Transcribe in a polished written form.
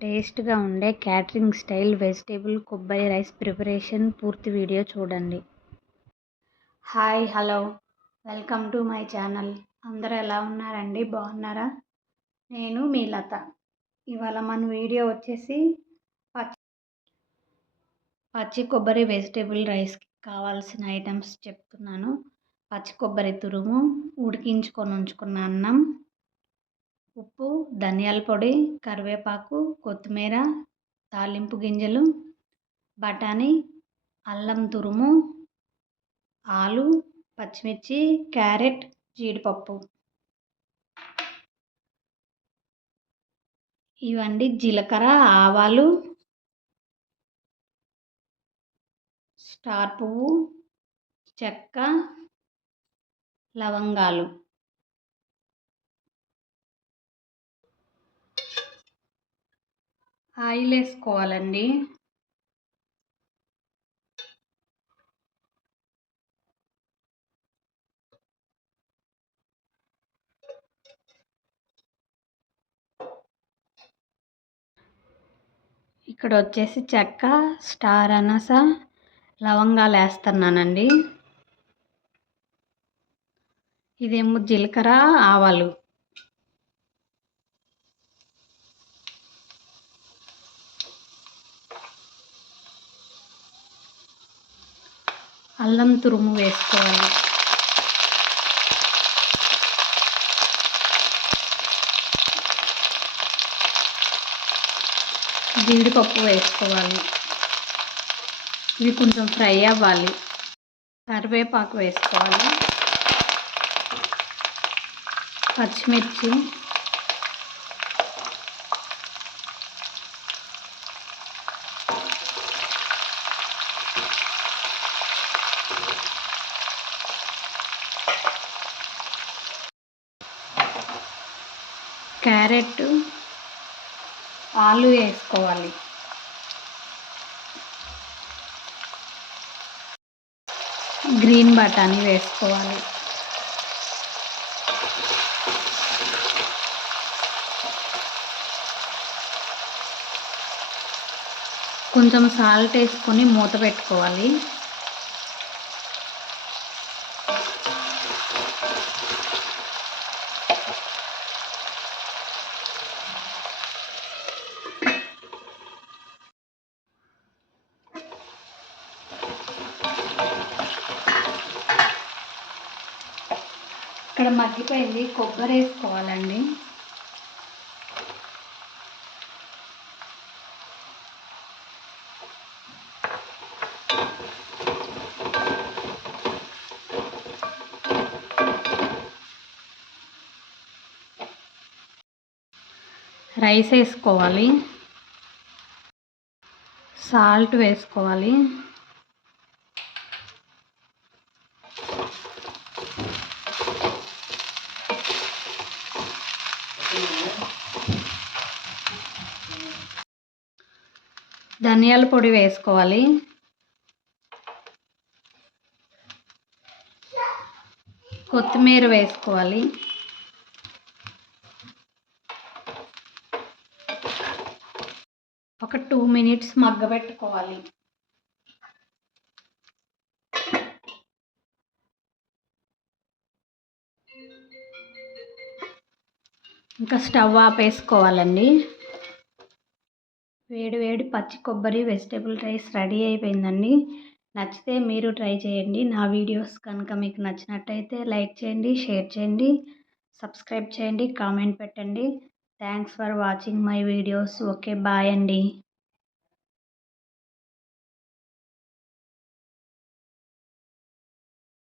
టేస్ట్గా ఉండే catering style vegetable కొబ్బరి రైస్ ప్రిపరేషన్ పూర్తి వీడియో చూడండి. Hi hello welcome to my channel. అందరూ ఎలా ఉన్నారండి? బాగున్నారా? నేను మీ లత. ఇవాళ మన వీడియో వచ్చేసి పచ్చి కొబ్బరి వెజిటేబుల్ రైస్కి కావాల్సిన ఐటమ్స్ చెప్తున్నాను. పచ్చి కొబ్బరి తురుము, ఉడికించుకొని ఉంచుకున్న అన్నం, ఉప్పు, ధనియాల పొడి, కరివేపాకు, కొత్తిమీర, తాలింపు గింజలు, బఠానీ, అల్లం తురుము, ఆలు, పచ్చిమిర్చి, క్యారెట్, జీడిపప్పు. ఇవండి జీలకర్ర, ఆవాలు, స్టార్ పువ్వు, చెక్క, లవంగాలు. ఆయిల్ వేసుకోవాలండి. ఇక్కడ వచ్చేసి చెక్క, స్టార్ అనస, లవంగాలు వేస్తున్నానండి. ఇదేమో జీలకర్ర, ఆవాలు. అల్లం తురుము వేసుకోవాలి. జీడిపప్పు వేసుకోవాలి. ఇవి కొంచెం ఫ్రై అవ్వాలి. కరివేపాకు వేసుకోవాలి. పచ్చిమిర్చి, క్యారెట్, ఆలు వేసుకోవాలి. గ్రీన్ బఠానీ వేసుకోవాలి. కొంచెం సాల్ట్ వేసుకొని మూత పెట్టుకోవాలి. ఇక్కడ మగ్గిపోయింది, కొబ్బరి వేసుకోవాలండి. రైస్ వేసుకోవాలి. సాల్ట్ వేసుకోవాలి. ధనియాల పొడి వేసుకోవాలి. కొత్తిమీర వేసుకోవాలి. ఒక 2 minutes మగ్గబెట్టుకోవాలి. ఇంకా స్టవ్ ఆపేసుకోవాలండి. వేడి వేడి పచ్చి కొబ్బరి వెజిటేబుల్ రైస్ రెడీ అయిపోయిందండి. నచ్చితే మీరు ట్రై చేయండి. నా వీడియోస్ కనుక మీకు నచ్చినట్టయితే లైక్ చేయండి, షేర్ చేయండి, సబ్స్క్రైబ్ చేయండి, కామెంట్ పెట్టండి. Thanks for watching my videos. Okay, bye అండి.